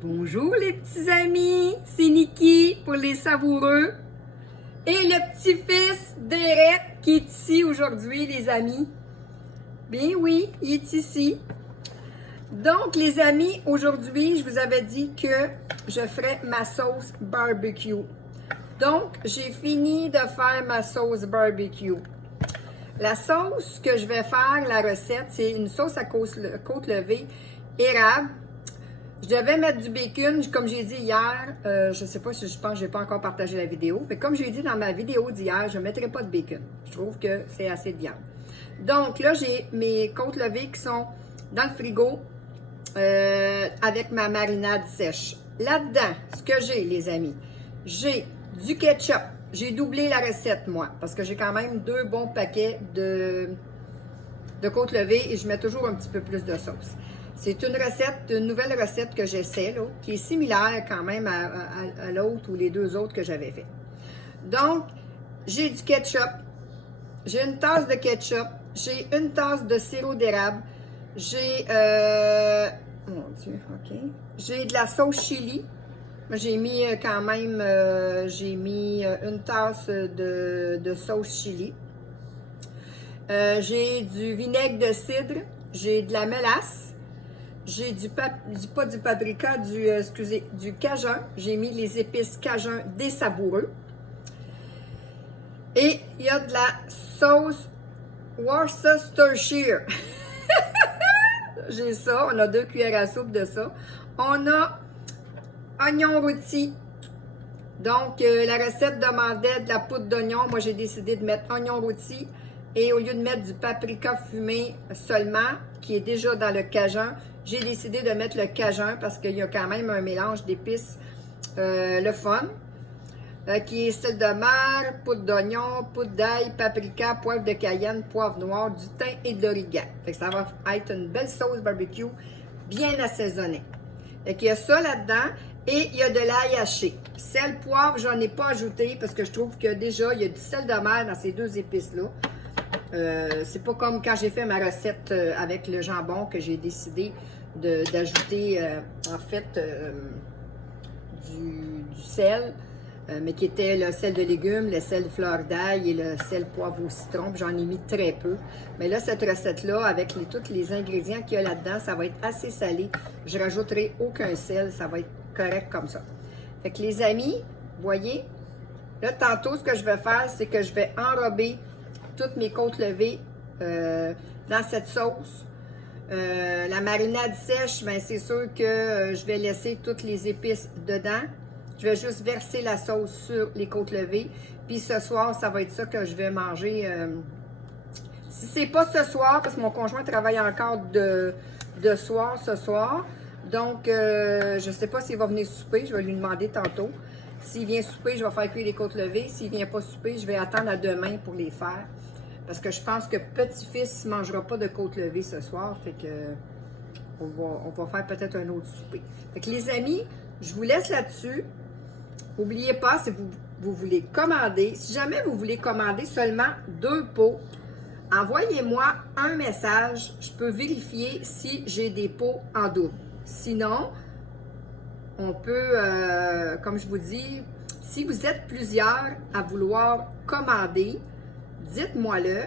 Bonjour les petits amis, c'est Niki pour les savoureux et le petit-fils d'Eric qui est ici aujourd'hui les amis. Bien oui, il est ici. Donc les amis, aujourd'hui je vous avais dit que je ferais ma sauce barbecue. Donc j'ai fini de faire ma sauce barbecue. La sauce que je vais faire, la recette, c'est une sauce à côte levée érable. Je devais mettre du bacon, comme j'ai dit hier, je ne sais pas si je pense que je n'ai pas encore partagé la vidéo, mais comme j'ai dit dans ma vidéo d'hier, je ne mettrai pas de bacon. Je trouve que c'est assez de viande. Donc là, j'ai mes côtes levées qui sont dans le frigo avec ma marinade sèche. Là-dedans, ce que j'ai, les amis, j'ai du ketchup. J'ai doublé la recette, moi, parce que j'ai quand même 2 bons paquets de côtes levées et je mets toujours un petit peu plus de sauce. C'est une recette, une nouvelle recette que j'essaie, là, qui est similaire quand même à l'autre ou les 2 autres que j'avais fait. Donc, j'ai du ketchup, j'ai une tasse de ketchup, j'ai une tasse de sirop d'érable, j'ai, mon Dieu, ok, j'ai de la sauce chili. J'ai mis quand même, j'ai mis une tasse de sauce chili. J'ai du vinaigre de cidre, j'ai de la mélasse. J'ai pas du paprika, excusez, du cajun. J'ai mis les épices cajun des savoureux. Et il y a de la sauce Worcestershire. J'ai ça, on a 2 cuillères à soupe de ça. On a oignon rôti. Donc, la recette demandait de la poudre d'oignon. Moi, j'ai décidé de mettre oignon rôti. Et au lieu de mettre du paprika fumé seulement, qui est déjà dans le cajun, j'ai décidé de mettre le cajun parce qu'il y a quand même un mélange d'épices, le fun, qui est sel de mer, poudre d'oignon, poudre d'ail, paprika, poivre de cayenne, poivre noir, du thym et de l'origan. Fait que ça va être une belle sauce barbecue bien assaisonnée. Fait qu'il y a ça là-dedans et il y a de l'ail haché. Sel, poivre, j'en ai pas ajouté parce que je trouve que déjà, il y a du sel de mer dans ces 2 épices-là. C'est pas comme quand j'ai fait ma recette avec le jambon que j'ai décidé d'ajouter en fait du sel, mais qui était le sel de légumes, le sel de fleur d'ail et le sel poivre au citron. J'en ai mis très peu. Mais là, cette recette-là, avec tous les ingrédients qu'il y a là-dedans, ça va être assez salé. Je rajouterai aucun sel, ça va être correct comme ça. Fait que les amis, voyez, là, tantôt, ce que je vais faire, c'est que je vais enrober toutes mes côtes levées dans cette sauce. La marinade sèche, ben c'est sûr que je vais laisser toutes les épices dedans. Je vais juste verser la sauce sur les côtes levées. Puis ce soir, ça va être ça que je vais manger. Si c'est pas ce soir, parce que mon conjoint travaille encore de soir ce soir. Donc, je sais pas s'il va venir souper. Je vais lui demander tantôt. S'il vient souper, je vais faire cuire les côtes levées. S'il vient pas souper, je vais attendre à demain pour les faire. Parce que je pense que petit-fils ne mangera pas de côtes levées ce soir. Fait que on va faire peut-être un autre souper. Fait que les amis, je vous laisse là-dessus. N'oubliez pas, si vous voulez commander, si jamais vous voulez commander seulement 2 pots, envoyez-moi un message. Je peux vérifier si j'ai des pots en double. Sinon, on peut, comme je vous dis, si vous êtes plusieurs à vouloir commander, dites-moi-le.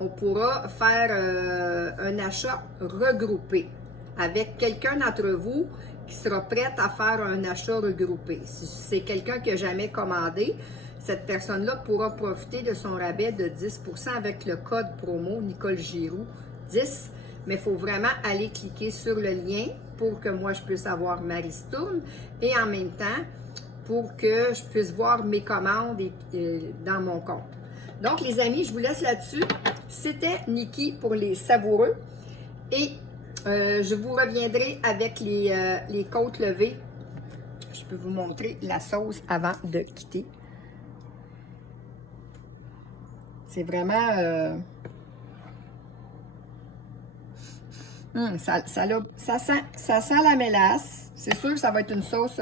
On pourra faire un achat regroupé avec quelqu'un d'entre vous qui sera prête à faire un achat regroupé. Si c'est quelqu'un qui n'a jamais commandé, cette personne-là pourra profiter de son rabais de 10% avec le code promo Nicole Giroux 10. Mais il faut vraiment aller cliquer sur le lien pour que moi je puisse avoir ma ristourne et en même temps pour que je puisse voir mes commandes dans mon compte. Donc, les amis, je vous laisse là-dessus. C'était Niki pour les savoureux. Et je vous reviendrai avec les côtes levées. Je peux vous montrer la sauce avant de quitter. C'est vraiment... ça sent la mélasse. C'est sûr que ça va être une sauce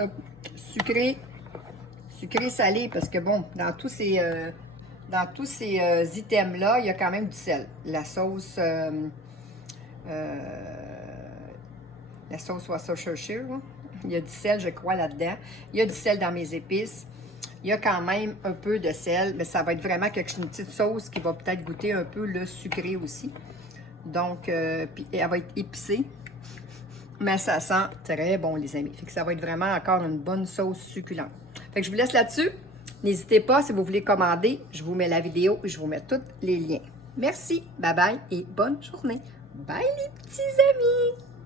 sucrée-salée parce que, bon, dans tous ces items-là, il y a quand même du sel. La sauce Worcestershire, Il y a du sel, je crois, là-dedans. Il y a du sel dans mes épices. Il y a quand même un peu de sel, mais ça va être vraiment une petite sauce qui va peut-être goûter un peu le sucré aussi. Donc, puis elle va être épicée. Mais ça sent très bon, les amis. Fait que ça va être vraiment encore une bonne sauce succulente. Fait que je vous laisse là-dessus. N'hésitez pas, si vous voulez commander, je vous mets la vidéo, je vous mets tous les liens. Merci, bye bye et bonne journée. Bye les petits amis!